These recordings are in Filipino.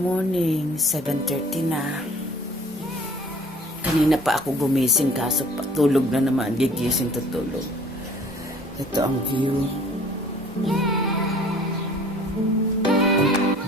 Morning, 7:30 na. Kanina pa ako gumising kaso patulog na naman. Gigising tutulog. Ito ang view.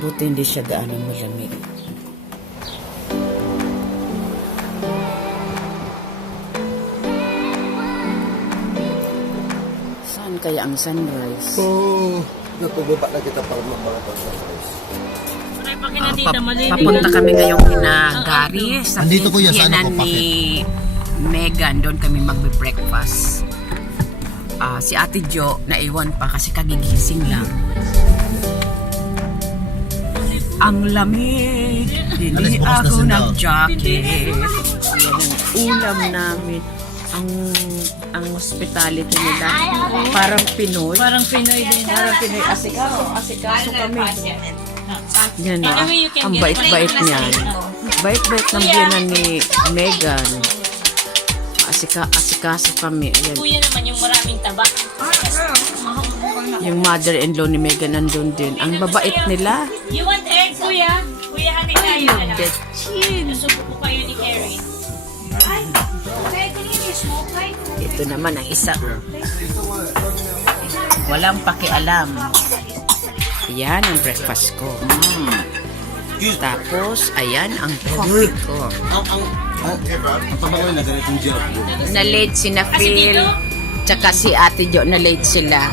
Buti hindi siya gaano malamig. Saan kaya ang sunrise? Natubaba na kita para magpapalapag sa sunrise. Papunta kami ngayong Hinagari sa Andito ko yan, saan pinsiyanan ako, ni Megan. Doon kami magbe-breakfast. Si Ate Jo naiwan pa kasi kagigising lang. Ang lamig. Hindi ako nag-jacket. Yan ang ulam namin. Ang hospitality nila parang Pinoy. Parang Pinoy din. Parang Pinoy. Asikaso kami. Yan na. Ang bait-bait niya. Bait-bait ng biyanan ni Megan. Asikaso kami. Ayan. Kuya naman yung maraming taba. Yung mother-in-law ni Megan nandun din. Ang babait nila. You want egg, kuya? Kuya, hati tayo na lang. Betchin. Nasubo ko kayo ni Carrie. Ito naman ang isa. Walang pakialam. Yan ang breakfast ko. Tapos, ayan ang coffee ko. Ang pabangoy na ganitong job. Na-late si na Phil, tsaka si Ate Jo, na-late sila.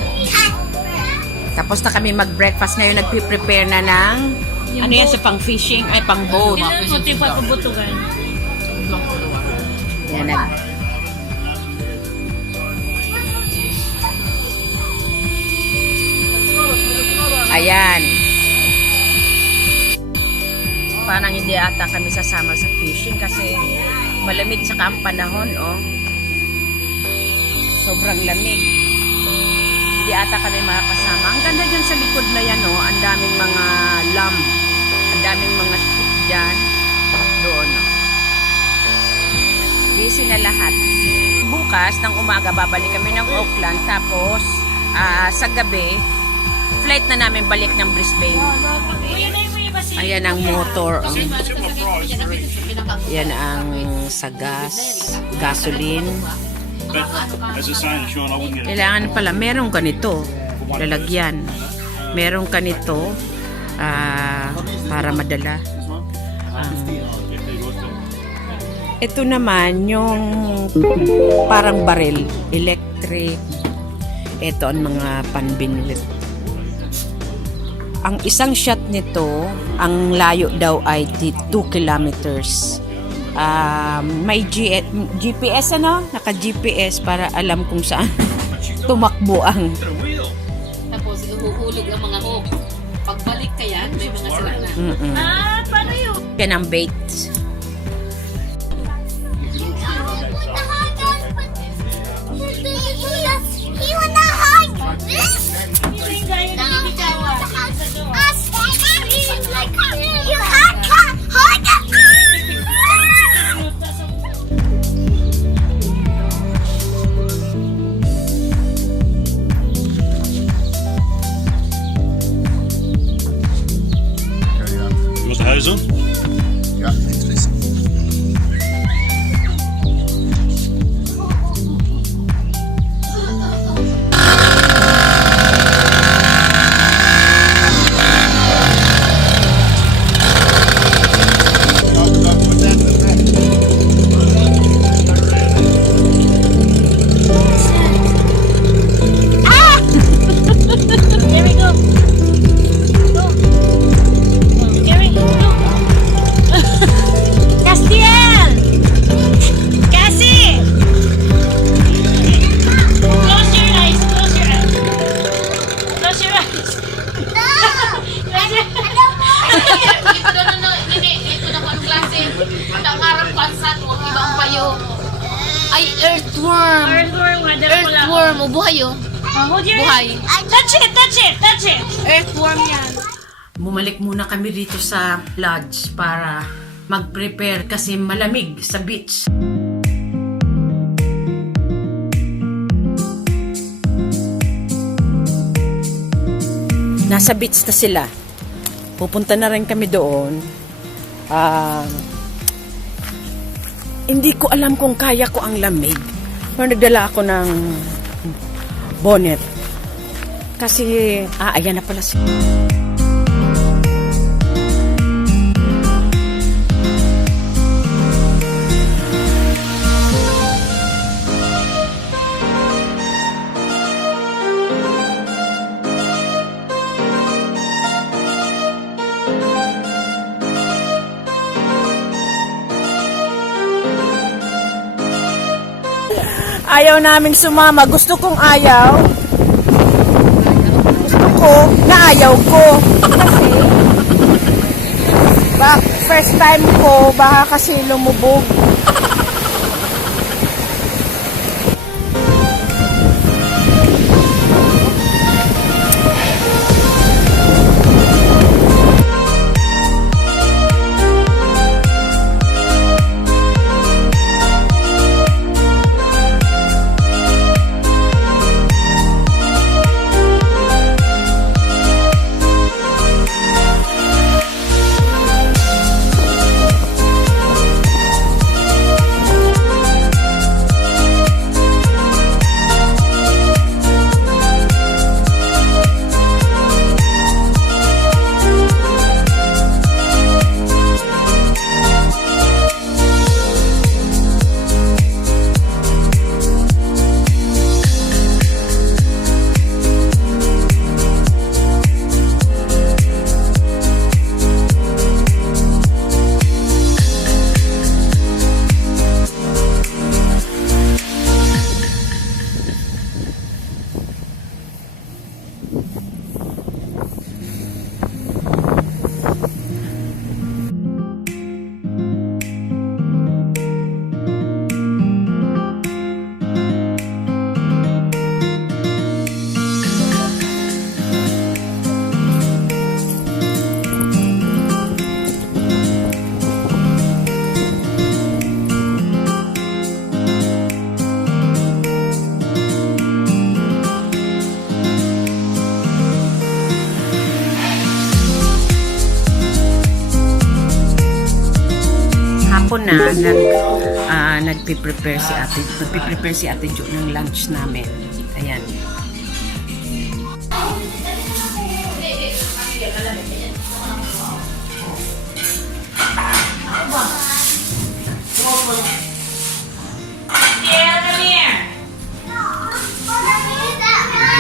Tapos na kami mag-breakfast ngayon, nagpe-prepare na ng ano yan sa pang-fishing, ay pang-boat. Puti pa kabutugan. Yan Ayan. Parang hindi ata kami sasama sa fishing kasi malamig sa ang panahon, oh. Sobrang lamig. Hindi ata kami makakasama. Ang ganda dyan sa likod na yan, oh. Ang daming mga lamb. Ang daming mga ship dyan. Doon, oh. Busy na lahat. Bukas, ng umaga, babalik kami ng Auckland. Tapos, sa gabi, flight na namin balik ng Brisbane. Ayan ang motor. Yan ang sa gasoline. Kailangan pala, meron ganito. Lalagyan. Meron ganito para madala. Ito naman yung parang baril. Electric. Ito ang mga panbinlit. Ang isang shot nito, ang layo daw ay 2 kilometers. May GPS ano? Naka-GPS para alam kung saan tumakbo ang. Tapos ihuhulog ang mga hook. Pagbalik ka yan, may mga sila na. Paano yun? Yan ang bait. You want the hose on? Yeah, thanks, listen. There we go. Go. Carrie, go. Castiel! Cassie! Close your eyes. Close your eyes. Close your eyes. Ito na, ito na anong klase. Tangarang pansat, huwag ibang payo. Ay, earthworm. Earthworm, mother ko lang. Earthworm, buhay yun. Hold your Buhay. Touch it, touch it, touch it. Earthworm yan. Bumalik muna kami dito sa lodge para mag-prepare kasi malamig sa beach. Nasa beach na sila. pupunta na rin kami doon. Hindi ko alam kung kaya ko ang lamig. Pero nagdala ako ng bonnet. Kasi, ayan na pala siya. Ayaw naming sumama. Gusto kong ayaw. Gusto ko na ayaw ko. Kasi first time ko, baka kasi lumubog. Hapon na nagpe-prepare si Ate Jo ng lunch namin. Ayan.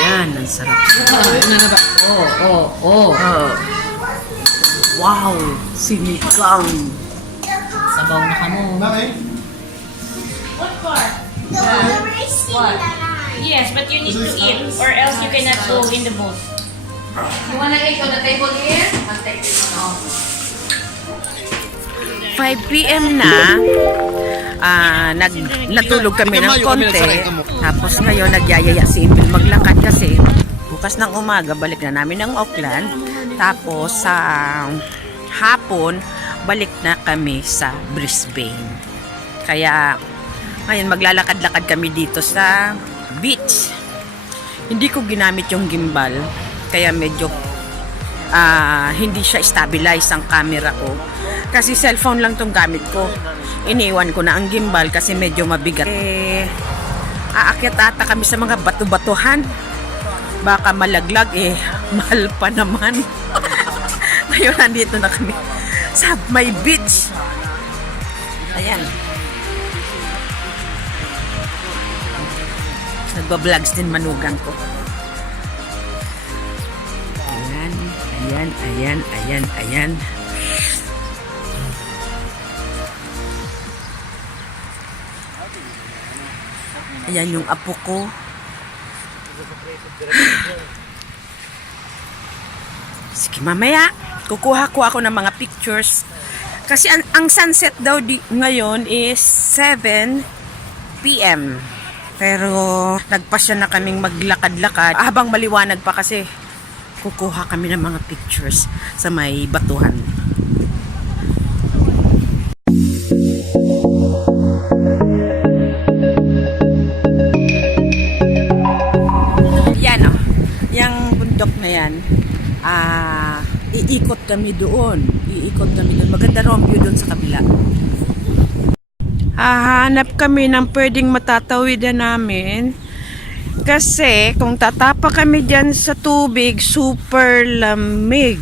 Yan, ang sarap. Wow, sinigang. Sabaw na ka mo. What for? What? Yes, but you need to eat or else you cannot go in the boat. You wanna eat on the table here? I'll take this one off. 5 p.m. na, natulog kami ng konti. Tapos ngayon, nagyayaya si Emil maglakad kasi bukas ng umaga, balik na namin ng Auckland. Tapos sa hapon, balik na kami sa Brisbane. Kaya ngayon maglalakad-lakad kami dito sa beach. Hindi ko ginamit yung gimbal, kaya medyo hindi siya stabilize ang camera ko. Kasi cellphone lang tong gamit ko. Iniwan ko na ang gimbal kasi medyo mabigat. Aakyat ata kami sa mga bato-batuhan. Baka malaglag mahal pa naman. Ngayon nandito na kami sa may beach. Ayan. Nagba-vlogs din manugang ko. Ayan. Ayan yung apo ko. Sige, mamaya kukuha ko ako ng mga pictures. Kasi ang sunset daw ngayon is 7 p.m. Pero nagpasya na kaming maglakad-lakad. Habang maliwanag pa kasi kukuha kami ng mga pictures sa may batuhan. Yan yung bundok na yan. iikot kami doon. Maganda raw ang view doon sa kabila. Hahanap kami ng pwedeng matatawidan namin. Kasi kung tatapa kami dyan sa tubig, super lamig.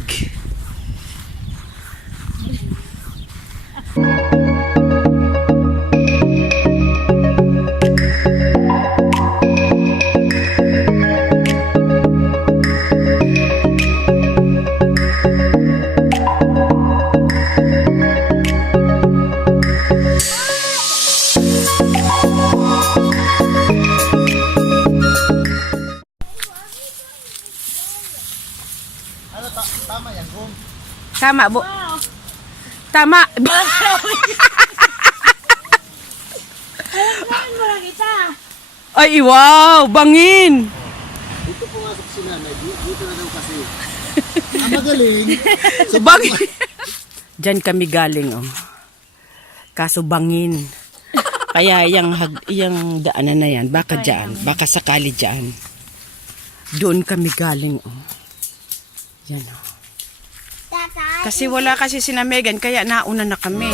Tama, bu. Tama. Ay, wow, bangin. Dito pumasok si nanay. Dito na daw kasi. Ang magaling. So, bangin. Diyan kami galing, oh. Kaso bangin. Kaya yung daanan na yan, baka dyan, baka sakali dyan. Doon kami galing, oh. Yan, oh. Kasi wala kasi sina Megan, kaya nauna na kami.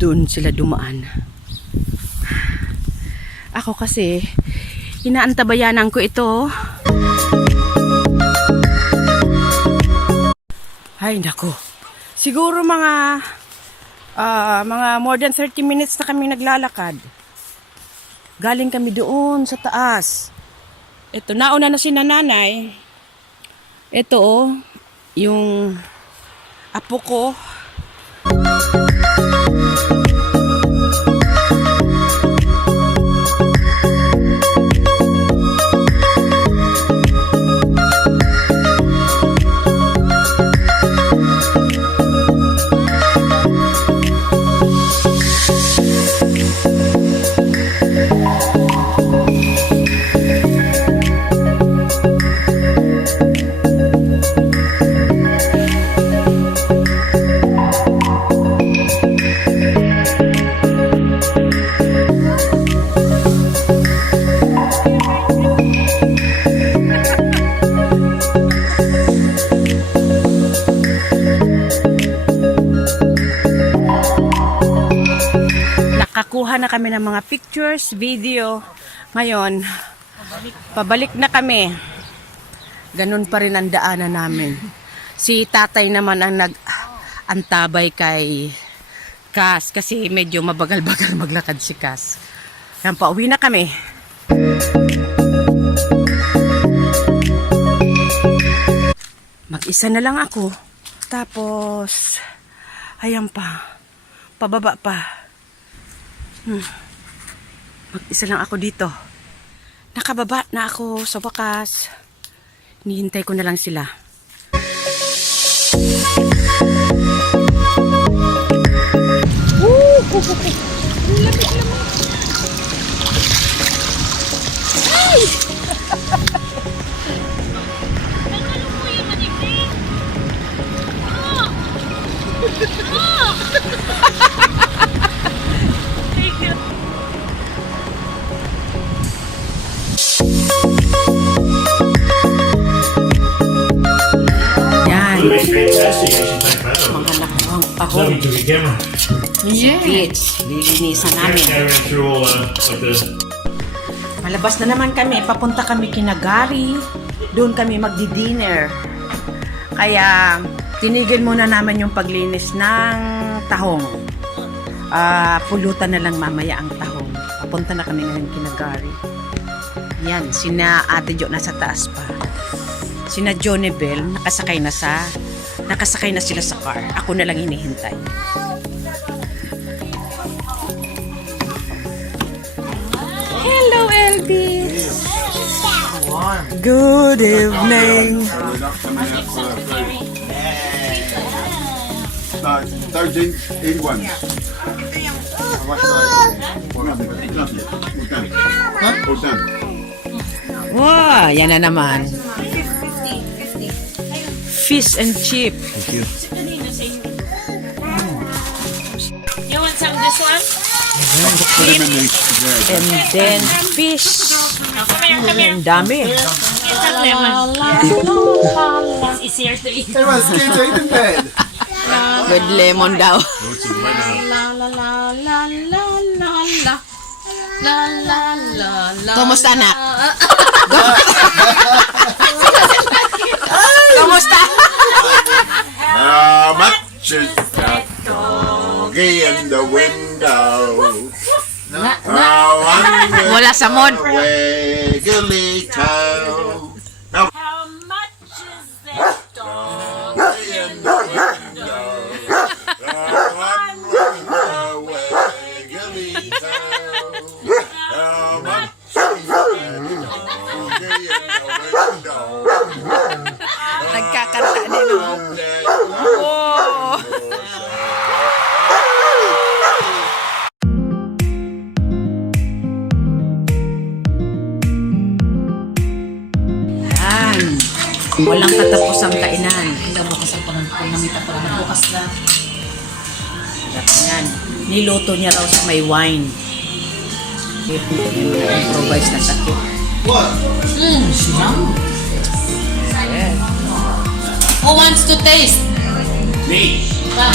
Doon sila dumaan. Ako kasi, inaantabayanan ko ito. Ay, nako. Siguro mga more than 30 minutes na kami naglalakad. Galing kami doon sa taas. Ito, nauna na si nanay. Ito, oh, yung apo ko. Nakakuha na kami ng mga pictures, video. Ngayon, pabalik na kami. Ganun pa rin ang daanan namin. Si tatay naman ang nag-antabay kay Cass kasi medyo mabagal-bagal maglakad si Cass. Yan, pauwi na kami. Mag-isa na lang ako. Tapos, ayan pa. Pababa pa. Mag-isa lang ako dito. Nakababa na ako sa wakas. Hinihintay ko na lang sila. Fantastic, actually, thank you. Mga nakawang Let pahon. me to the camera. Yeah. Beach. Lilinisan namin. I ran through all like the. Malabas na naman kami. Papunta kami Kinagari. Doon kami magdi-dinner. Kaya tinigil muna naman yung paglinis ng tahong. Pulutan na lang mamaya ang tahong. Papunta na kami ngayon Kinagari. Yan, sina Ate Jo nasa taas pa. Sina Johnny Bell nakasakay na sila sa car. Ako na lang hinihintay. Hello, Elvis. Good evening. Third in one. Wow, yan na naman. Fish and chip. You want some this one? And then fish. Come here, come here. Ang dami. Get some lemon. It's easier to eat. Everyone's kids are in bed. With lemon daw. Kumusta na? Kumusta? How much is that doggy in the window? Wala sa mod. Wiggly toe. How much is that dog? In the window. Wiggly toe. How much is that doggy in the window? Nagkakanta din, oh. Oh. Yan. Walang katapusang kainan. Hindi mo kasi pag namita pa naman bukas na. Yan. Niluto niya raw sa may wine. May mga improvise na sakit. Siyam. Yes. Who wants to taste? Me. Ah.